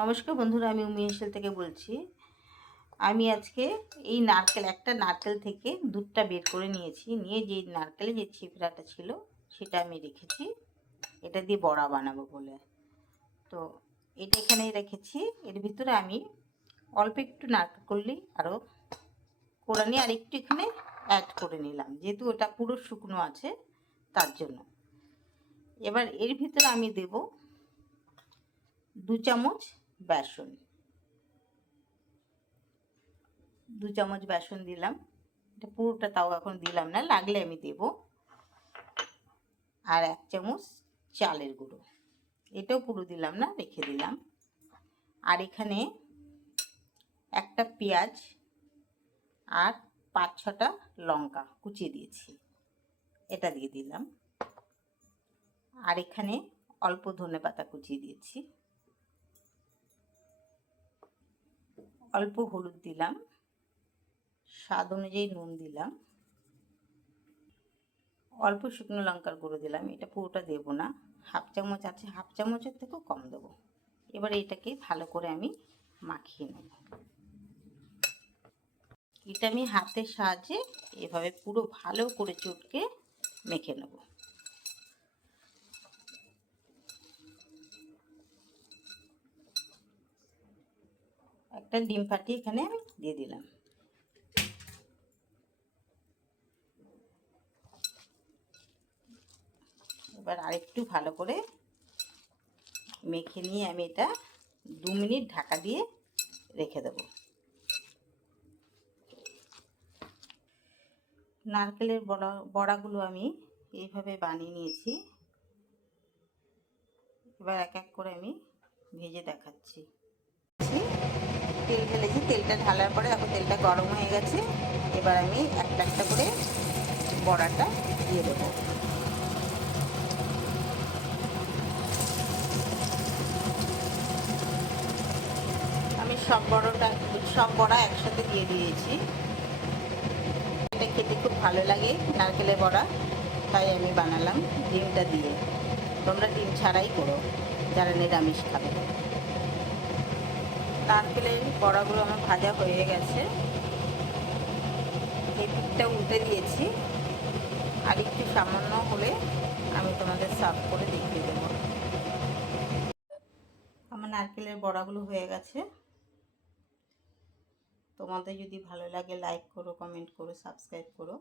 নমস্কার বন্ধুরা, আমি উমি হেসেল থেকে বলছি। আমি আজকে এই একটা নারকেল থেকে দুধটা বের করে নিয়েছি, নিয়ে যে নারকেলে যে ছিপড়াটা ছিল সেটা আমি রেখেছি, এটা দিয়ে বড়া বানাবো বলে। তো এটা এখানেই রেখেছি। এর ভিতরে আমি অল্প একটু নারকেল করলেই আরও করে নিয়ে আর একটু এখানে অ্যাড করে নিলাম, যেহেতু ওটা পুরো শুকনো আছে তার জন্য। এবার এর ভিতরে আমি দেব 2 চামচ বেসন। 2 চামচ বেসন দিলাম, এটা পুরোটা তাও এখন দিলাম না, লাগলে আমি দেব। আর 1 চামচ চালের গুঁড়ো, এটাও পুরো দিলাম না, রেখে দিলাম। আর এখানে একটা পেঁয়াজ আর 5-6টা লঙ্কা কুচিয়ে দিয়েছি, এটা দিয়ে দিলাম। আর এখানে অল্প ধনেপাতা কুচিয়ে দিয়েছি, অল্প হলুদ দিলাম, স্বাদ অনুযায়ী নুন দিলাম, অল্প শুকনো লঙ্কার গুঁড়ো দিলাম, এটা পুরোটা দেব না, 1/2 চামচ আছে, 1/2 চামচের থেকেও কম দেব। এবার এটাকে ভালো করে আমি মাখিয়ে নেব। এটা আমি হাতের সাহায্যে এভাবে পুরো ভালো করে চটকে মেখে নেব। একটা ডিম ফাটিয়ে এখানে আমি দিয়ে দিলাম। এবার আরেকটু ভালো করে মেখে নিয়ে আমি এটা 2 মিনিট ঢাকা দিয়ে রেখে দেব। নারকেলের বড়াগুলো আমি এইভাবে বানিয়ে নিয়েছি। এবার এক এক করে আমি ভেজে দেখাচ্ছি। তেল ঢেলেছি, তেলটা ঢালার পরে এখন তেলটা গরম হয়ে গেছে। এবার আমি একটা একটা করে বড়াটা দিয়ে দেবো। আমি সব বড়া একসাথে দিয়ে দিয়েছি। এটা খেতে খুব ভালো লাগে নারকেলের বড়া, তাই আমি বানালাম ডিমটা দিয়ে। তোমরা ডিম ছাড়াই করো যারা নিরামিষ খাবে। নারকেলের বড়াগুলো আমার ভাজা হয়ে গেছে, এই পিঠটা উল্টে দিয়েছি। আর একটু সামান্য হলে আমি তোমাদের সার্ভ করে দেখিয়ে দেবো। আমার নারকেলের বড়াগুলো হয়ে গেছে। তোমাদের যদি ভালো লাগে লাইক করো, কমেন্ট করো, সাবস্ক্রাইব করো।